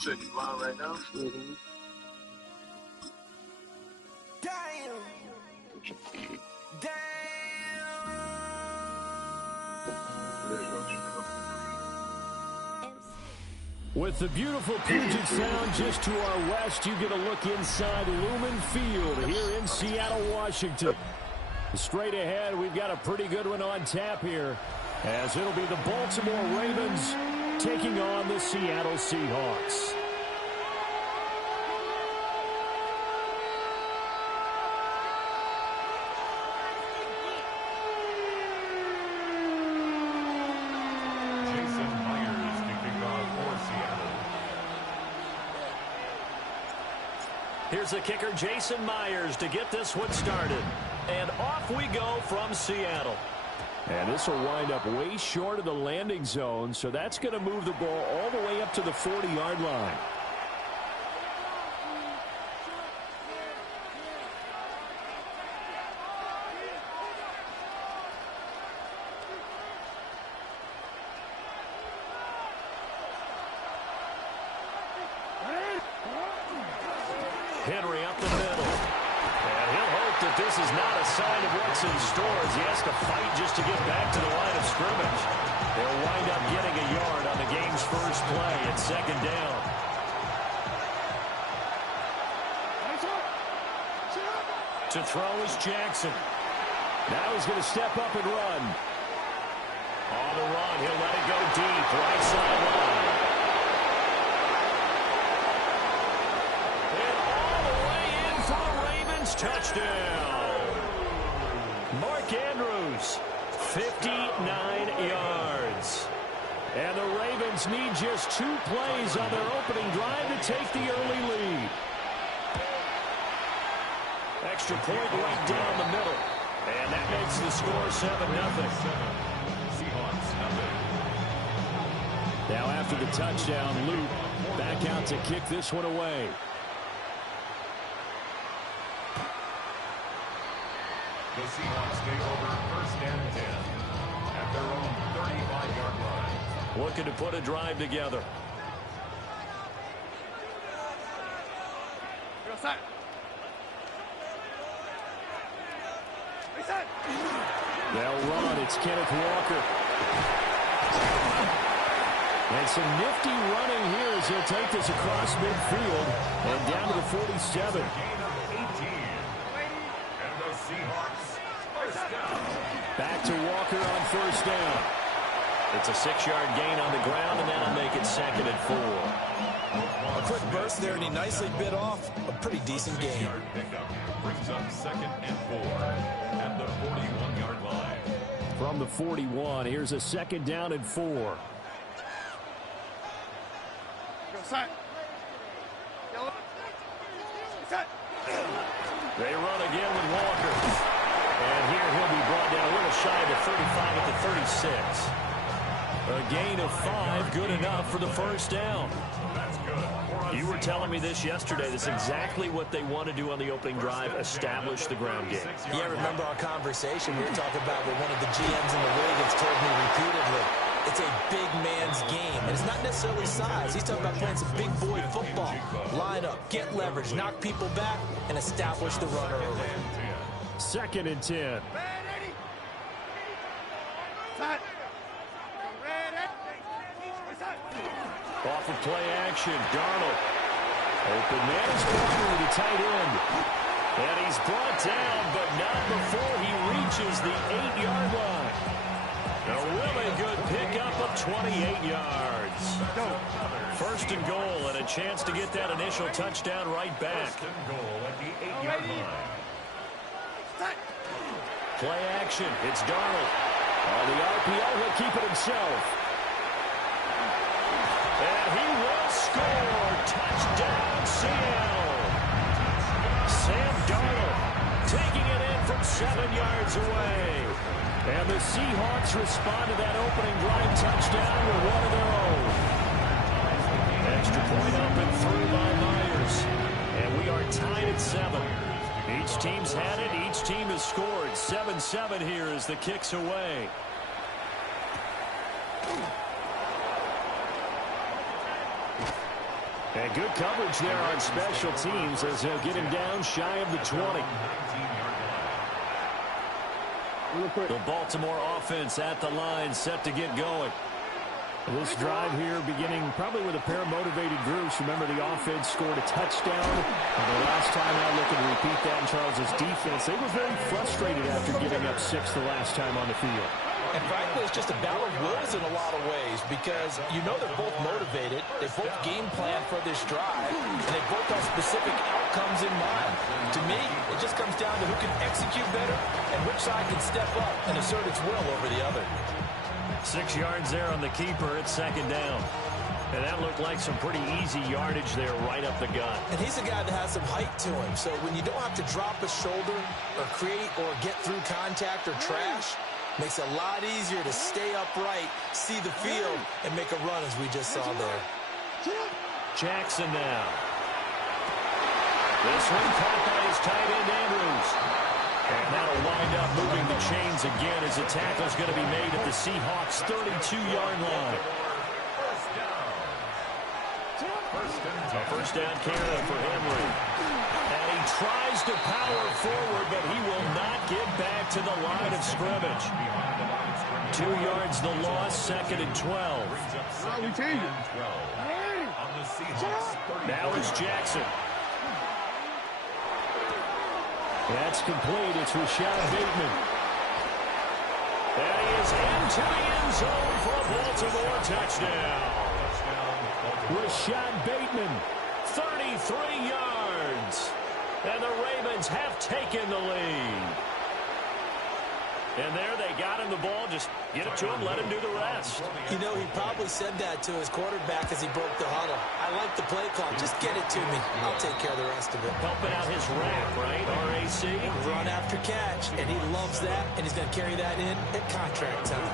So you live right now? Mm-hmm. Damn. Damn. With the beautiful Puget Sound just to our west, you get a look inside Lumen Field here in Seattle, Washington. Straight ahead, we've got a pretty good one on tap here, as it'll be the Baltimore Ravens taking on the Seattle Seahawks. Here's the kicker, Jason Myers, to get this one started. And off we go from Seattle. And this will wind up way short of the landing zone, so that's going to move the ball all the way up to the 40-yard line. Henry up the middle. And he'll hope that this is not a sign of what's in store as he has to fight just to get back to the line of scrimmage. They'll wind up getting a yard on the game's first play at second down. To throw is Jackson. Now he's going to step up and run. On the run, he'll let it go deep, right sideline. Touchdown. Mark Andrews, 59 yards. And the Ravens need just 2 plays on their opening drive to take the early lead. Extra point right down the middle. And that makes the score 7-0. Now after the touchdown, Luke back out to kick this one away. The Seahawks take over first and 10 at their own 35-yard line. Looking to put a drive together. They'll run. It's Kenneth Walker. And some nifty running here as he'll take this across midfield and down to the 47. Back to Walker on first down. It's a 6-yard gain on the ground, and that'll make it 2nd and 4. A quick burst there, and he nicely bit off a pretty decent gain. Brings up 2nd and 4 at the 41-yard line. From the 41, here's a 2nd down and 4. They run again with Walker. And here he'll be brought down a little shy of the 35 at the 36. A gain of 5, good enough for the first down. That's good. You were telling me this yesterday. This is exactly what they want to do on the opening drive, establish the ground game. Yeah, remember our conversation we were talking about where one of the GMs in the league has told me repeatedly, it's a big man's game. And it's not necessarily size. He's talking about playing some big boy football. Line up, get leverage, knock people back, and establish the run early. 2nd and 10. Off of play action, Darnold. Open man is to the tight end. And he's brought down, but not before he reaches the 8-yard line. A really good pickup of 28 yards. 1st and goal, and a chance to get that initial touchdown right back. 1st and goal at the 8-yard line. Play action. It's Darnold. On the RPO, he'll keep it himself. And he will score. Touchdown, Seattle. Sam Darnold taking it in from 7 yards away. And the Seahawks respond to that opening drive touchdown with one of their own. Extra point up and through by Myers. And we are tied at 7. Each team's had it. Each team has scored. 7-7 here as the kick's away. And good coverage there on special teams as they'll get him down shy of the 20. The Baltimore offense at the line, set to get going. This drive here beginning probably with a pair of motivated groups. Remember, the offense scored a touchdown. And the last time out, looking to repeat that in Charles' defense. They were very frustrated after giving up 6 the last time on the field. And frankly, it's just a battle of wills in a lot of ways because you know they're both motivated. They both game plan for this drive, and they both have specific outcomes in mind. To me, it just comes down to who can execute better and which side can step up and assert its will over the other. 6 yards there on the keeper at second down. And that looked like some pretty easy yardage there right up the gut. And he's a guy that has some height to him. So when you don't have to drop a shoulder or create or get through contact or trash, makes it a lot easier to stay upright, see the field, and make a run as we just saw there. Jackson now. This one caught by his tight end Andrews. And that'll wind up moving the chains again as the tackle's going to be made at the Seahawks' 32-yard line. A first down Canada for Henry. And he tries to power forward, but he will not get back to the line of scrimmage. 2 yards the loss, second and 12. Now it's Jackson. That's complete. It's Rashad Bateman. And he is into the end zone for a Baltimore touchdown. Rashad Bateman, 33 yards. And the Ravens have taken the lead. And there they got him the ball. Just get it to him, let him do the rest. You know, he probably said that to his quarterback as he broke the huddle. I like the play call. Just get it to me. I'll take care of the rest of it. Helping out his rack, right? RAC. Run after catch. And he loves that. And he's going to carry that in at contract time.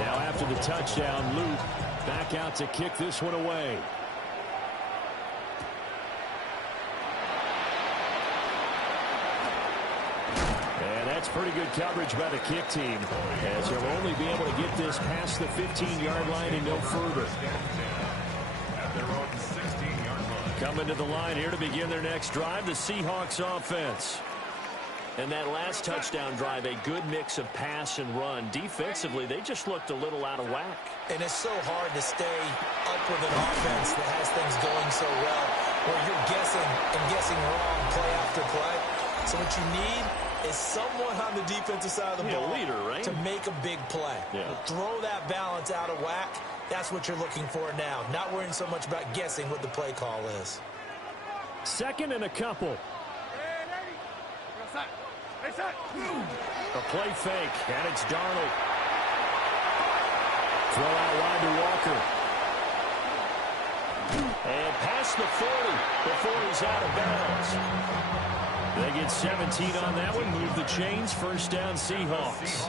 Now after the touchdown, Luke back out to kick this one away. That's pretty good coverage by the kick team, as they'll only be able to get this past the 15-yard line and no further. Coming to the line here to begin their next drive, the Seahawks offense. And that last touchdown drive, a good mix of pass and run. Defensively, they just looked a little out of whack. And it's so hard to stay up with an offense that has things going so well, where you're guessing and guessing wrong play after play. So what you need is someone on the defensive side of the ball leader, right? to make a big play. Yeah. Throw that balance out of whack. That's what you're looking for now. Not worrying so much about guessing what the play call is. Second and a couple. A play fake, and it's Darnold. Throw out wide to Walker. And past the 40 before he's out of bounds. They get 17 on that one. Move the chains. First down, Seahawks.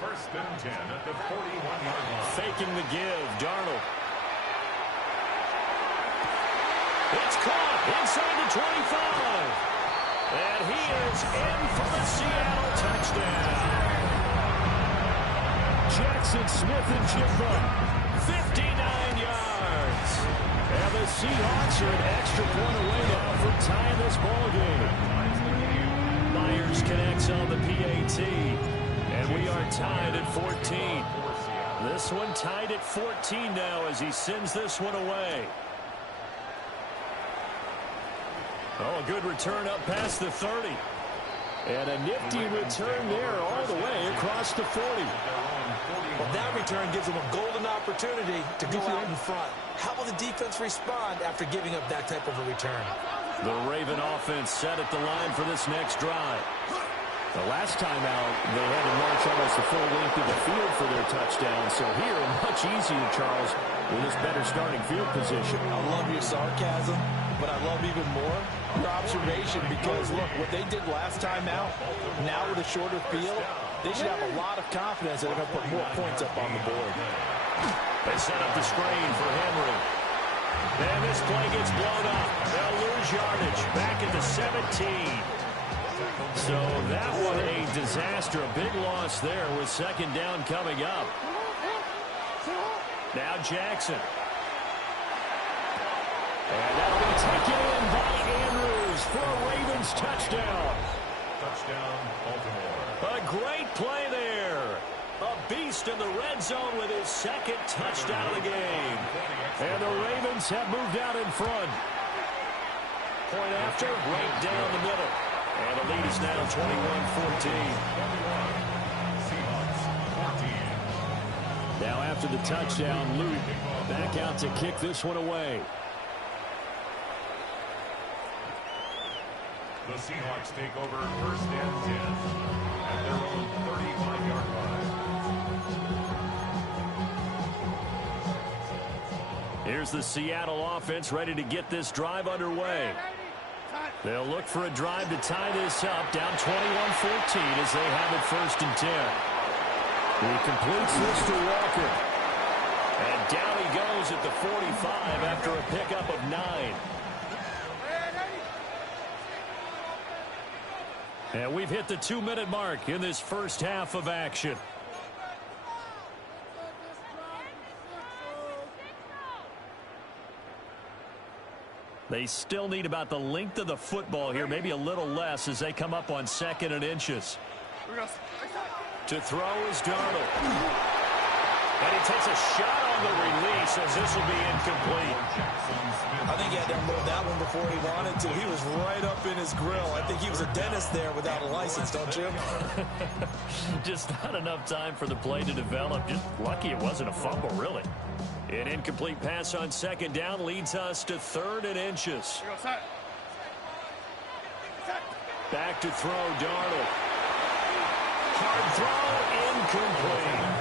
First and 10 at the 41-yard line. Faking the give. Darnold. It's caught inside the 25. And he is in for the Seattle touchdown. Jackson Smith and Jigba. 59 yards. And the Seahawks are an extra point away now from tying this ball game. Myers connects on the PAT. And we are tied at 14. This one tied at 14 now as he sends this one away. Oh, a good return up past the 30. And a nifty return there all the way across the 40. Well, that return gives them a golden opportunity to go out in front. How will the defense respond after giving up that type of a return? The Raven offense set at the line for this next drive. The last time out, they had to march almost the full length of the field for their touchdown. So here, much easier, Charles, with this better starting field position. I love your sarcasm, but I love even more your observation because, look, what they did last time out, now with a shorter field, they should have a lot of confidence that they're going to put more points up on the board. They set up the screen for Henry. And this play gets blown up. They'll lose yardage back at the 17. So that one a disaster, a big loss there with second down coming up. Now Jackson. And that'll be taken in by Andrews for a Ravens touchdown. Touchdown, Baltimore. A great play there. A beast in the red zone with his second touchdown of the game. And the Ravens have moved out in front. Point after, right down the middle. And the lead is now 21-14. Now after the touchdown, Luke back out to kick this one away. The Seahawks take over first and 10 at their own 35-yard line. Here's the Seattle offense ready to get this drive underway. They'll look for a drive to tie this up, down 21-14 as they have it first and 10. He completes this to Walker. And down he goes at the 45 after a pickup of 9. And we've hit the 2-minute mark in this first half of action. They still need about the length of the football here, maybe a little less as they come up on 2nd and inches. To throw is Darnold. And he takes a shot on the release as this will be incomplete. I think he had to unload that one before he wanted to. He was right up in his grill. I think he was a dentist there without a license, don't you? Just not enough time for the play to develop. Just lucky it wasn't a fumble, really. An incomplete pass on 2nd down leads us to 3rd and inches. Back to throw, Darnold. Hard throw, incomplete.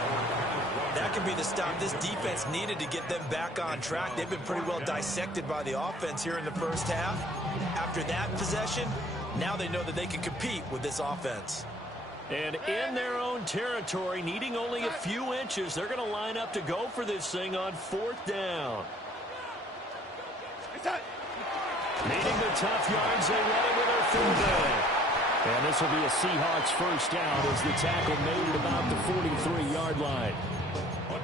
That could be the stop this defense needed to get them back on track. They've been pretty well dissected by the offense here in the first half. After that possession, now they know that they can compete with this offense. And in their own territory, needing only a few inches, they're going to line up to go for this thing on 4th down. Needing the tough yards, they run it with their fullback. And this will be a Seahawks first down as the tackle made at about the 43-yard line.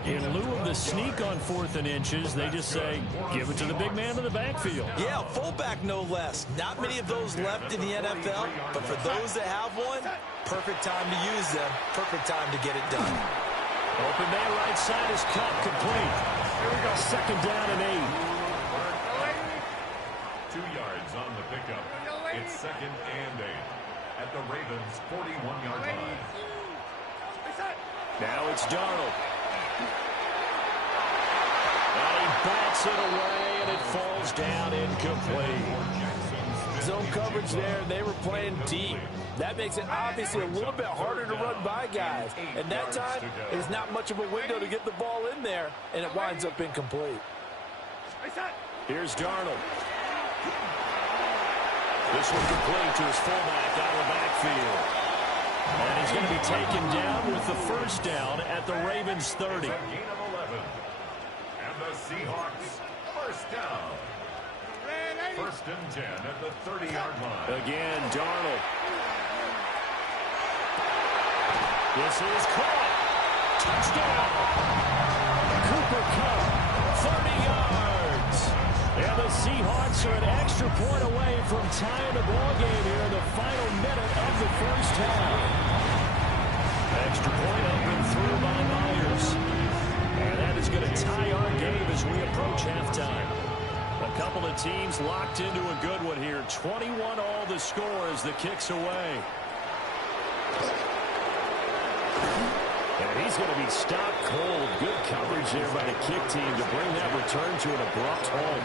In lieu of the sneak on 4th and inches, they just say, give it to the big man in the backfield. Yeah, fullback no less. Not many of those left in the NFL, but for those that have one, perfect time to use them. Perfect time to get it done. Open man right side is cut complete. Here we go, 2nd down and 8. 2 yards on the pickup. It's 2nd and 8 at the Ravens' 41-yard line. Now it's Darnold. And he bats it away, and it falls down incomplete. Zone coverage there, they were playing deep. That makes it obviously a little bit harder to run by guys. And that time, there's not much of a window to get the ball in there, and it winds up incomplete. Here's Darnold. This one complete to his fullback out of the backfield. And he's going to be taken down with the first down at the Ravens' 30. Gain of 11. And the Seahawks first down. 1st and 10 at the 30-yard line. Again, Darnold. This is caught. Touchdown. Cooper Kupp, 30 yards. And the Seahawks are an extra point away from tying the ball game here in the final minute of the first half. Extra point up and through by Myers. And that is going to tie our game as we approach halftime. A couple of teams locked into a good one here. 21 all the score as the kick's away. And he's going to be stopped cold. Good coverage there by the kick team to bring that return to an abrupt halt.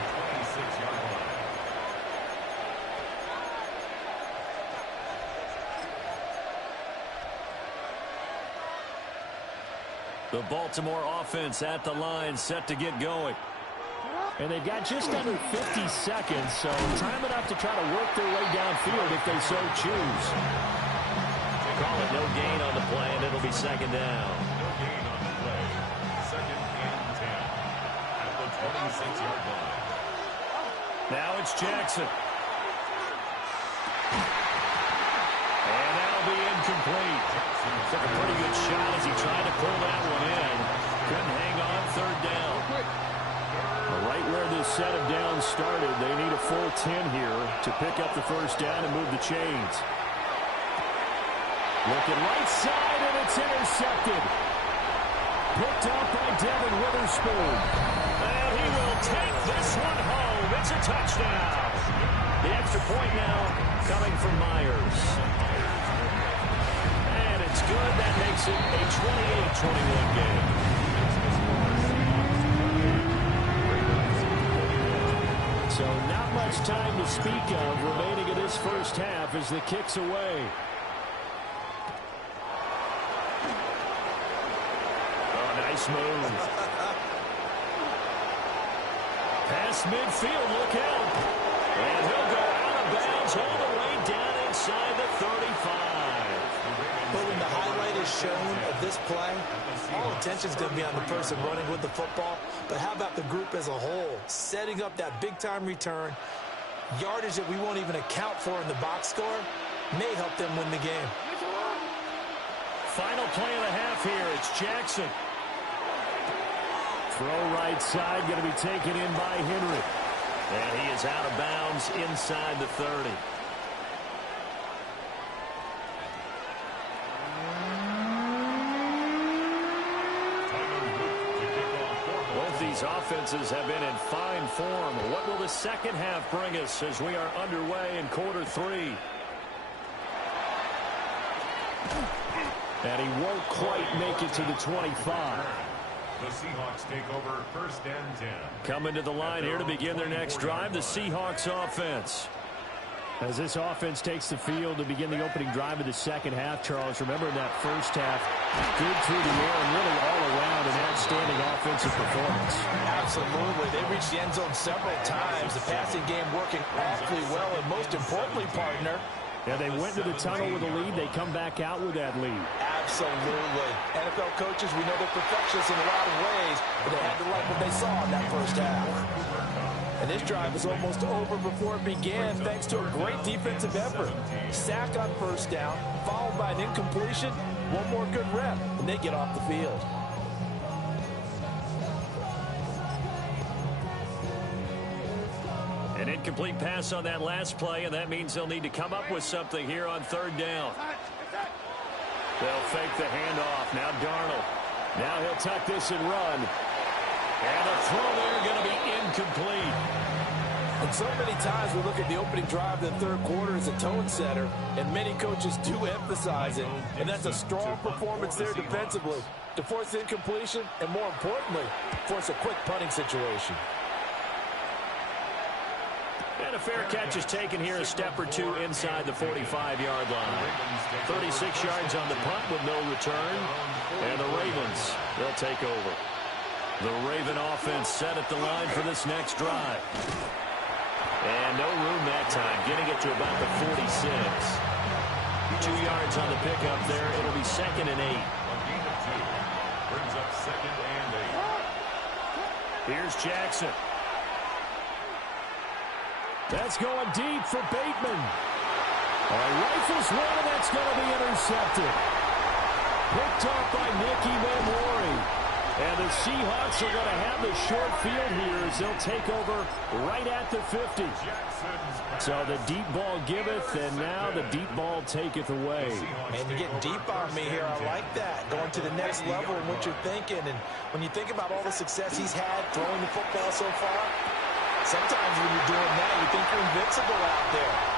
The Baltimore offense at the line, set to get going. And they've got just under 50 seconds, so time enough to try to work their way downfield if they so choose. Call it no gain on the play, and it'll be 2nd down. No gain on the play. 2nd and 10 at the 26-yard line. Now it's Jackson. And that'll be incomplete. Took a pretty good shot as he tried to pull that one in. Couldn't hang on 3rd down. Right where this set of downs started. They need a full 10 here to pick up the first down and move the chains. Looking right side, and it's intercepted. Picked up by Devin Witherspoon. And he will take this one home. It's a touchdown. The extra point now coming from Myers. And it's good. That makes it a 28-21 game. So not much time to speak of remaining in this first half as the kick's away. Oh, nice move. Past midfield, look out. And he'll go out of bounds all the way down inside the 35. But when the highlight is shown of this play, all attention is going to be on the person running with the football. But how about the group as a whole? Setting up that big-time return, yardage that we won't even account for in the box score, may help them win the game. Final play of the half here. It's Jackson. Throw right side, going to be taken in by Henry. And he is out of bounds inside the 30. Both these offenses have been in fine form. What will the second half bring us as we are underway in quarter 3? And he won't quite make it to the 25. The Seahawks take over first and 10. Coming to the line here to begin their next drive, the Seahawks offense. As this offense takes the field to begin the opening drive of the second half, Charles, remember in that first half, good through the air and really all around an outstanding offensive performance. Absolutely. They reached the end zone several times. The passing game working awfully well, and most importantly, partner, yeah, they went to the tunnel with a lead. They come back out with that lead. Absolutely. NFL coaches, we know they're perfectionists in a lot of ways, but they had to like what they saw in that first half. And this drive was almost over before it began thanks to a great defensive effort. Sack on first down, followed by an incompletion, one more good rep, and they get off the field. An incomplete pass on that last play, and that means they'll need to come up with something here on third down. They'll fake the handoff. Now Darnold. Now he'll tuck this and run. And the throw there going to be incomplete. And so many times we look at the opening drive of the third quarter as a tone setter, and many coaches do emphasize it. And that's a strong performance there defensively to force the incompletion and, more importantly, force a quick punting situation. And a fair catch is taken here a step or two inside the 45-yard line. 36 yards on the punt with no return. And the Ravens, they'll take over. The Raven offense set at the line for this next drive. And no room that time, getting it to about the 46. 2 yards on the pickup there. It'll be 2nd and 8. A gain of 2 brings up 2nd and 8. Here's Jackson. That's going deep for Bateman. Rifles one, and that's going to be intercepted. Picked up by Kee'Ven. And the Seahawks are going to have the short field here as they'll take over right at the 50. So the deep ball giveth, and now the deep ball taketh away. Man, you're getting deep on me here. I like that. Going to the next level in what you're thinking. And when you think about all the success he's had throwing the football so far, sometimes when you're doing that, you think you're invincible out there.